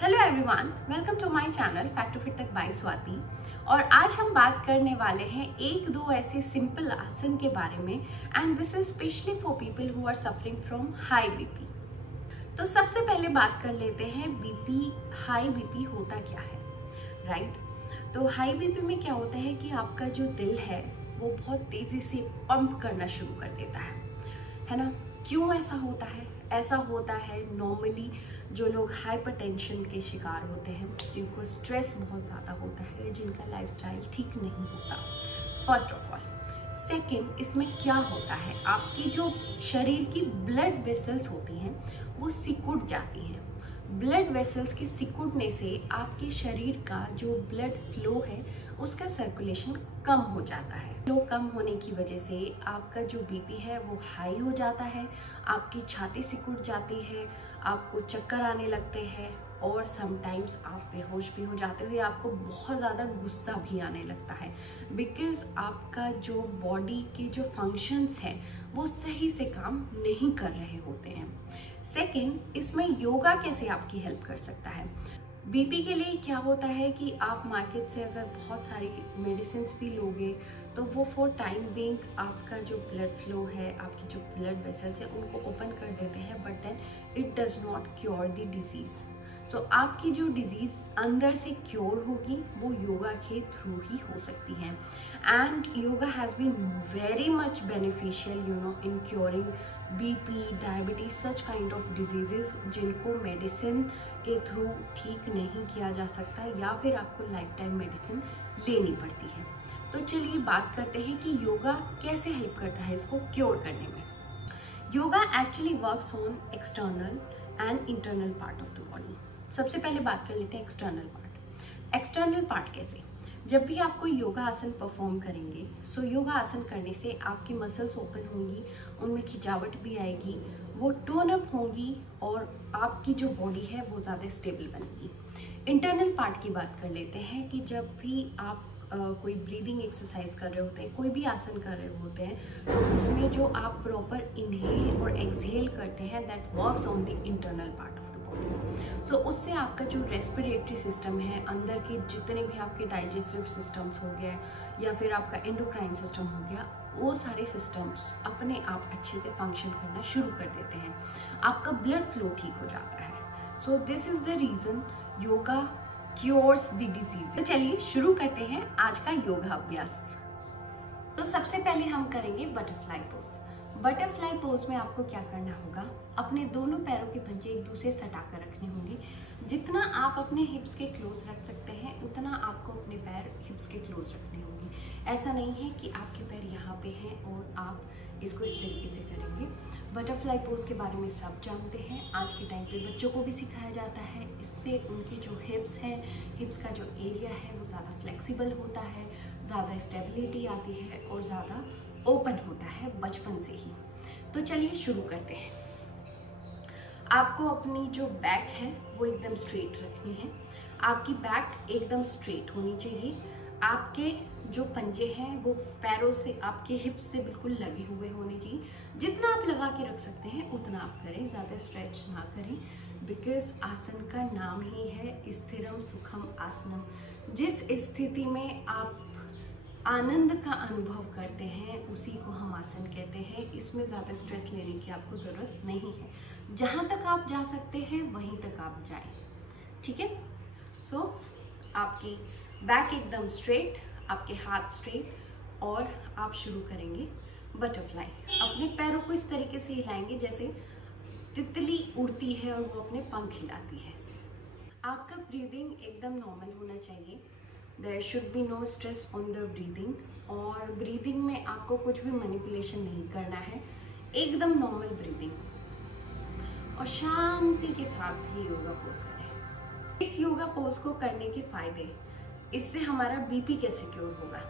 Hello everyone, welcome to my channel fact to fit तक by Swati. और आज हम बात करने वाले हैं एक दो ऐसे सिंपल आसन के बारे में, and this is specially for people who are suffering from high BP. तो सबसे पहले बात कर लेते हैं बीपी। हाई बीपी होता क्या है, राइट? तो हाई बीपी में क्या होता है कि आपका जो दिल है वो बहुत तेजी से पंप करना शुरू कर देता है ना? क्यों ऐसा होता है? ऐसा होता है नॉर्मली जो लोग हाइपरटेंशन के शिकार होते हैं, जिनको स्ट्रेस बहुत ज़्यादा होता है, जिनका लाइफस्टाइल ठीक नहीं होता, फर्स्ट ऑफ ऑल। सेकंड, इसमें क्या होता है, आपकी जो शरीर की ब्लड वेसल्स होती हैं वो सिकुड़ जाती हैं। ब्लड वेसल्स के सिकुड़ने से आपके शरीर का जो ब्लड फ्लो है उसका सर्कुलेशन कम हो जाता है। फ्लो कम होने की वजह से आपका जो बीपी है वो हाई हो जाता है, आपकी छाती सिकुड़ जाती है, आपको चक्कर आने लगते हैं और समटाइम्स आप बेहोश भी हो जाते हो या आपको बहुत ज़्यादा गुस्सा भी आने लगता है, बिकॉज आपका जो बॉडी के जो फंक्शंस हैं वो सही से काम नहीं कर रहे होते हैं। सेकंड, इसमें योगा कैसे आपकी हेल्प कर सकता है? बीपी के लिए क्या होता है कि आप मार्केट से अगर बहुत सारी मेडिसिन भी लोगे तो वो फॉर टाइम बीइंग आपका जो ब्लड फ्लो है, आपकी जो ब्लड वेसल्स है उनको ओपन कर देते हैं, but then it does not cure the disease. So आपकी जो डिजीज अंदर से क्योर होगी वो योगा के थ्रू ही हो सकती है। And yoga has been very much beneficial in curing BP, diabetes, such kind of diseases जिनको मेडिसिन के थ्रू ठीक नहीं किया जा सकता या फिर आपको लाइफ टाइम मेडिसिन लेनी पड़ती है। तो चलिए बात करते हैं कि योगा कैसे हेल्प करता है इसको क्योर करने में। Yoga actually works on external and internal part of the body. सबसे पहले बात कर लेते हैं एक्सटर्नल पार्ट। एक्सटर्नल पार्ट कैसे? जब भी आप कोई योगा आसन परफॉर्म करेंगे, सो योगा आसन करने से आपकी मसल्स ओपन होंगी, उनमें खिंचावट भी आएगी, वो टोन अप होंगी और आपकी जो बॉडी है वो ज़्यादा स्टेबल बनेगी। इंटरनल पार्ट की बात कर लेते हैं कि जब भी आप कोई ब्रीदिंग एक्सरसाइज कर रहे होते हैं, कोई भी आसन कर रहे होते हैं, तो उसमें जो आप प्रॉपर इनहेल और एक्सहेल करते हैं that works on the internal part of the body. So उससे आपका जो रेस्पिरेटरी सिस्टम है, अंदर के जितने भी आपके डाइजेस्टिव सिस्टम्स हो गए या फिर आपका एंडोक्राइन सिस्टम हो गया, वो सारे सिस्टम्स अपने आप अच्छे से फंक्शन करना शुरू कर देते हैं, आपका ब्लड फ्लो ठीक हो जाता है। So this is the reason yoga cures the disease. तो चलिए शुरू करते हैं आज का योगा अभ्यास। तो सबसे पहले हम करेंगे बटरफ्लाई पोज। बटरफ्लाई पोज में आपको क्या करना होगा, अपने दोनों पैरों के पंजे एक दूसरे से सटा कर रखने होंगे। जितना आप अपने हिप्स के क्लोज रख सकते हैं उतना आपको अपने पैर हिप्स के क्लोज रखने होंगे। ऐसा नहीं है कि आपके पैर यहाँ पे हैं और आप इसको इस तरीके से करेंगे। बटरफ्लाई पोज के बारे में सब जानते हैं, आज के टाइम पे बच्चों को भी सिखाया जाता है। इससे उनके जो हिप्स हैं, हिप्स का जो एरिया है वो ज़्यादा फ्लेक्सिबल होता है, ज़्यादा स्टेबिलिटी आती है और ज़्यादा ओपन होता है बचपन से ही। तो चलिए शुरू करते हैं। आपको अपनी जो बैक है वो एकदम स्ट्रेट रखनी है। आपकी बैक एकदम स्ट्रेट होनी चाहिए। आपके जो पंजे हैं वो पैरों से, आपके हिप्स से बिल्कुल लगे हुए होने चाहिए। जितना आप लगा के रख सकते हैं उतना आप करें, ज़्यादा स्ट्रेच ना करें, बिकॉज आसन का नाम ही है स्थिरम सुखम आसनम। जिस स्थिति में आप आनंद का अनुभव करते हैं उसी को हम आसन कहते हैं। इसमें ज़्यादा स्ट्रेस लेने की आपको ज़रूरत नहीं है। जहाँ तक आप जा सकते हैं वहीं तक आप जाएं, ठीक है? सो आपकी बैक एकदम स्ट्रेट, आपके हाथ स्ट्रेट और आप शुरू करेंगे बटरफ्लाई। अपने पैरों को इस तरीके से हिलाएंगे जैसे तितली उड़ती है और वो अपने पंख हिलाती है। आपका ब्रीदिंग एकदम नॉर्मल होना चाहिए। There should be no stress on the breathing. और ब्रीदिंग में आपको कुछ भी मैनिपुलेशन नहीं करना है, एकदम नॉर्मल ब्रीदिंग और शांति के साथ ही योगा पोज करें। इस योगा पोज को करने के फायदे, इससे हमारा बीपी कैसे क्योर होगा।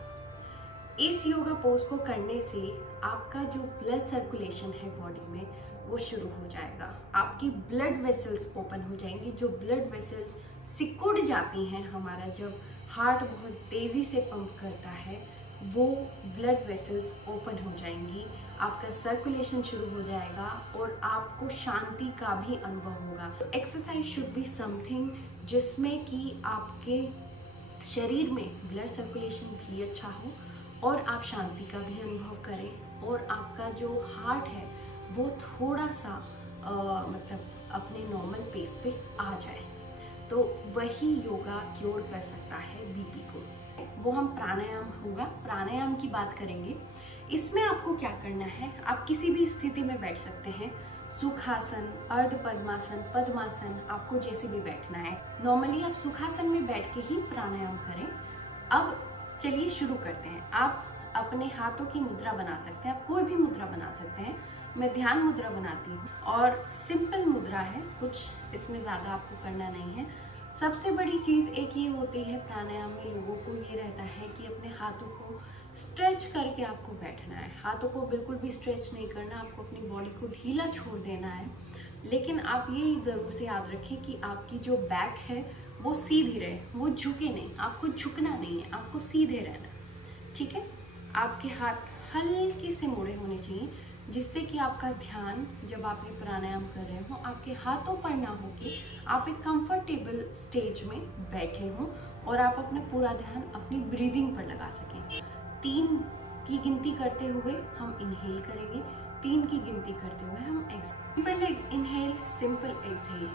इस योगा पोज को करने से आपका जो ब्लड सर्कुलेशन है बॉडी में वो शुरू हो जाएगा, आपकी ब्लड वेसल्स ओपन हो जाएंगी। जो ब्लड वेसल्स सिकुड़ जाती हैं, हमारा जब हार्ट बहुत तेज़ी से पंप करता है वो ब्लड वेसल्स ओपन हो जाएंगी, आपका सर्कुलेशन शुरू हो जाएगा और आपको शांति का भी अनुभव होगा। एक्सरसाइज शुड बी समथिंग जिसमें कि आपके शरीर में ब्लड सर्कुलेशन भी अच्छा हो और आप शांति का भी अनुभव करें और आपका जो हार्ट है वो थोड़ा सा मतलब अपने नॉर्मल पेस पे आ जाए। तो वही योगा क्योर कर सकता है बीपी को। वो हम प्राणायाम होगा, प्राणायाम की बात करेंगे। इसमें आपको क्या करना है, आप किसी भी स्थिति में बैठ सकते हैं, सुखासन, अर्ध पद्मासन, पद्मासन, आपको जैसे भी बैठना है। नॉर्मली आप सुखासन में बैठ के ही प्राणायाम करें। अब चलिए शुरू करते हैं। आप अपने हाथों की मुद्रा बना सकते हैं, आप कोई भी मुद्रा बना सकते हैं। मैं ध्यान मुद्रा बनाती हूँ और सिंपल मुद्रा है, कुछ इसमें ज़्यादा आपको करना नहीं है। सबसे बड़ी चीज़ एक ये होती है प्राणायाम में, लोगों को ये रहता है कि अपने हाथों को स्ट्रेच करके आपको बैठना है। हाथों को बिल्कुल भी स्ट्रेच नहीं करना, आपको अपनी बॉडी को ढीला छोड़ देना है। लेकिन आप ये ज़रूर से याद रखें कि आपकी जो बैक है वो सीधी रहे, वो झुके नहीं। आपको झुकना नहीं है, आपको सीधे रहना, ठीक है। आपके हाथ हल्के से मुड़े होने चाहिए, जिससे कि आपका ध्यान जब आप ये प्राणायाम कर रहे हो आपके हाथों पर ना हो के आप एक कंफर्टेबल स्टेज में बैठे हो और आप अपना पूरा ध्यान अपनी ब्रीदिंग पर लगा सकें। 3 की गिनती करते हुए हम इनहेल करेंगे, 3 की गिनती करते हुए हम exhale. Simple inhale, simple exhale.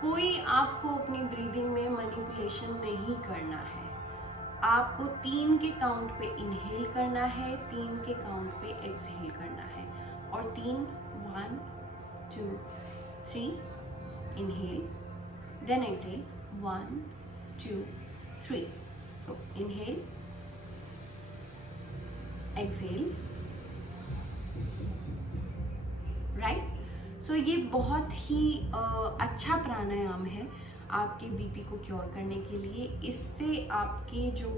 कोई आपको अपनी ब्रीदिंग में मैनिपुलेशन नहीं करना है। आपको 3 के काउंट पे इनहेल करना है, 3 के काउंट पे एक्सहेल करना है और 3 1 2 3 इनहेल, देन एक्सहेल 1 2 3। सो इनहेल, एक्सहेल, राइट। सो ये बहुत ही अच्छा प्राणायाम है आपके बीपी को क्योर करने के लिए। इससे आपके जो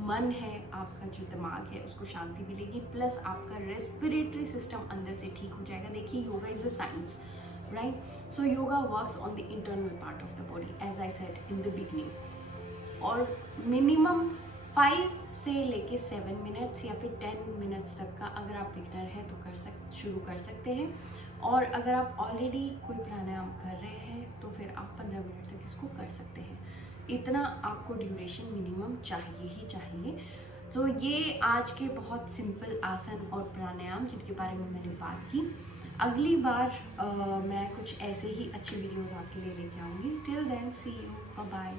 मन है, आपका जो दिमाग है, उसको शांति मिलेगी, प्लस आपका रेस्पिरेटरी सिस्टम अंदर से ठीक हो जाएगा। देखिए yoga is a science, right. So yoga works on the internal part of the body as I said in the beginning. और मिनिमम 5 से लेके 7 मिनट्स या फिर 10 मिनट्स तक का अगर आप बिगनर हैं तो शुरू कर सकते हैं। और अगर आप ऑलरेडी कोई प्राणायाम कर रहे हैं तो फिर आप 15 मिनट तक इसको कर सकते हैं। इतना आपको ड्यूरेशन मिनिमम चाहिए ही चाहिए। तो ये आज के बहुत सिंपल आसन और प्राणायाम जिनके बारे में मैंने बात की। अगली बार मैं कुछ ऐसे ही अच्छी वीडियोस आपके लिए लेके आऊँगी। Till then see you, bye bye.